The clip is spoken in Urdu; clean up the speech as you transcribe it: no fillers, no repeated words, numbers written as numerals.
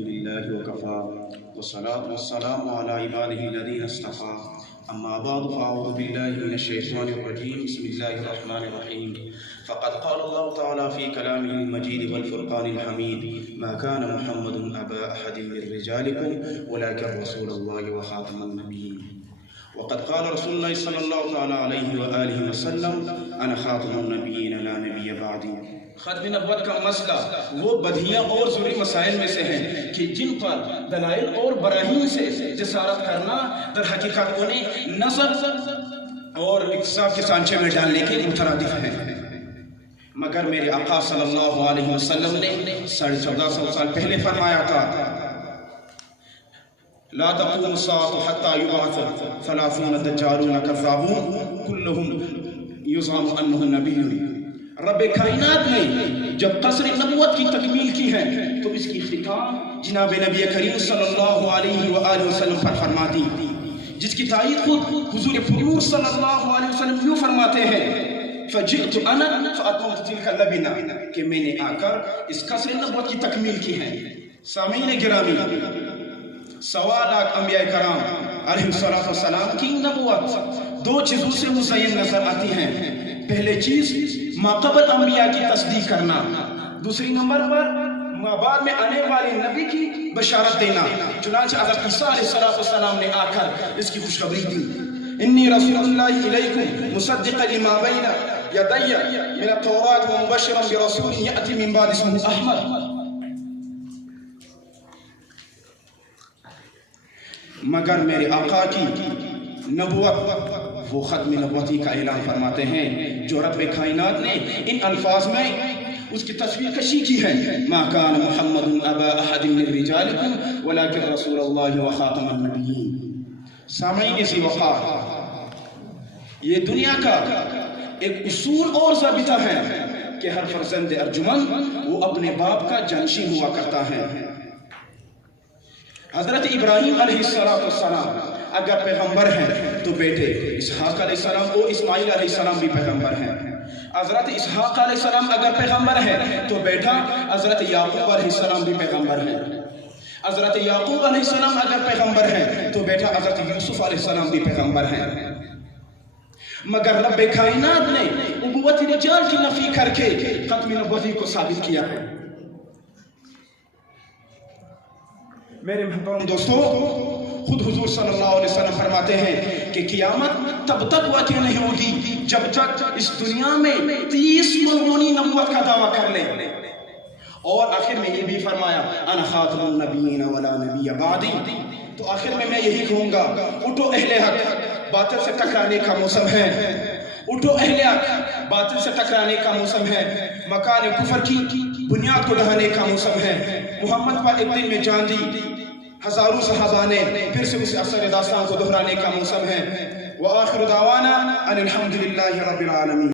لله وكفى والصلاة والسلام على عباده الذين اصطفى أما بعد فأعوذ بالله من الشيطان الرجيم بسم الله الرحمن الرحيم فقد قال الله تعالى في كلامه المجيد والفرقان الحميد ما كان محمد أبا أحد من رجالكم ولكن رسول الله وخاتم النبيين وقد قال رسول الله صلی اللہ تعالی علیہ وآلہ وسلم انا خاتم النبیین لا نبی بعدی۔ ختم نبوت کا مسئلہ وہ بدیہیاں اور ضروری مسائل میں سے ہیں کہ جن پر دلائل اور براہین سے جسارت کرنا در حقیقت انہیں نظر اور اقتصاب کے سانچے میں ڈالنے کے مترادف ہیں، مگر میرے آقا صلی اللہ علیہ وسلم نے 1450 سال پہلے فرمایا تھا لا تقوم الساعة حتى يبعث 30 دجالون كذابون كلهم يزعم انه نبي۔ رب کائنات نے جب قصر نبوت کی تکمیل کی ہے تو اس کی ختام جناب نبی کریم صلی اللہ علیہ وآلہ وسلم پر فرما دی، جس کی تائید خود حضور پرنور صلی اللہ علیہ وسلم یوں فرماتے ہیں فجئت انا فاتممت تلك اللبنہ کہ میں نے آ کر اس قصر نبوت کی تکمیل کی ہے۔ سامعین گرامی، 1.25 لاکھ انبیاء کرام علیہ السلام کی نبوت 2 چیزوں سے مزین نظر آتی ہیں۔ پہلے چیز ماقبل انبیاء کی تصدیق کرنا، دوسری نمبر پر بعد میں آنے والے نبی کی بشارت دینا۔ چنانچہ حضرت عیسیٰ علیہ السلام نے آ کر اس کی خوشخبری دی، انی رسول اللہ الیکم مصدقا لما بین یدی من التوراۃ ومبشرا برسول یأتی من بعد اسمہ احمد۔ مگر میرے آقا کی نبوت وہ ختم نبوتی کا اعلان فرماتے ہیں جو رب کائنات نے ان الفاظ میں اس کی تصویر کشی کی ہے ما کان محمد ابا احد من رجالکم ولکن رسول اللہ وخاتم النبیین۔ سامعین ذی وقار، یہ دنیا کا ایک اصول اور ضابطہ ہے کہ ہر فرزند ارجمند وہ اپنے باپ کا جانشین ہوا کرتا ہے۔ حضرت ابراہیم علیہ السلام اگر پیغمبر ہیں تو بیٹے اسحاق علیہ السلام اور اسماعیل علیہ السلام بھی پیغمبر ہیں۔ حضرت اسحاق علیہ السلام اگر پیغمبر ہے تو بیٹا حضرت یعقوب علیہ السلام بھی پیغمبر ہیں۔ حضرت یعقوب علیہ السلام اگر پیغمبر ہیں تو بیٹا حضرت یوسف علیہ السلام بھی پیغمبر ہیں۔ مگر رب کائنات نے ابوت رجال کی نفی کر کے ختم نبوتی کو ثابت کیا ہے۔ میرے محترم دوستو، خود حضور صلی اللہ علیہ وسلم فرماتے ہیں کہ قیامت تب تک واقع نہیں ہوگی جب تک اس دنیا میں 30 ملعونی نبوت کا دعویٰ کر لیں، اور آخر میں یہ بھی فرمایا انا خاتم النبیین ولا نبی بعدی۔ تو آخر میں یہی کہوں گا، اٹھو اہل حق، باطل سے ٹکرانے کا موسم ہے، اٹھو اہل حق، باطل سے ٹکرانے کا موسم ہے، مکان کفر کی بنیاد کو ڈھانے کا موسم ہے۔ محمد پر ایک دن میں جان دی ہزاروں صحابہ نے، پھر سے اس اثر داستان کو دہرانے کا موسم ہے۔ وآخر دعوانا ان الحمدللہ رب العالمین۔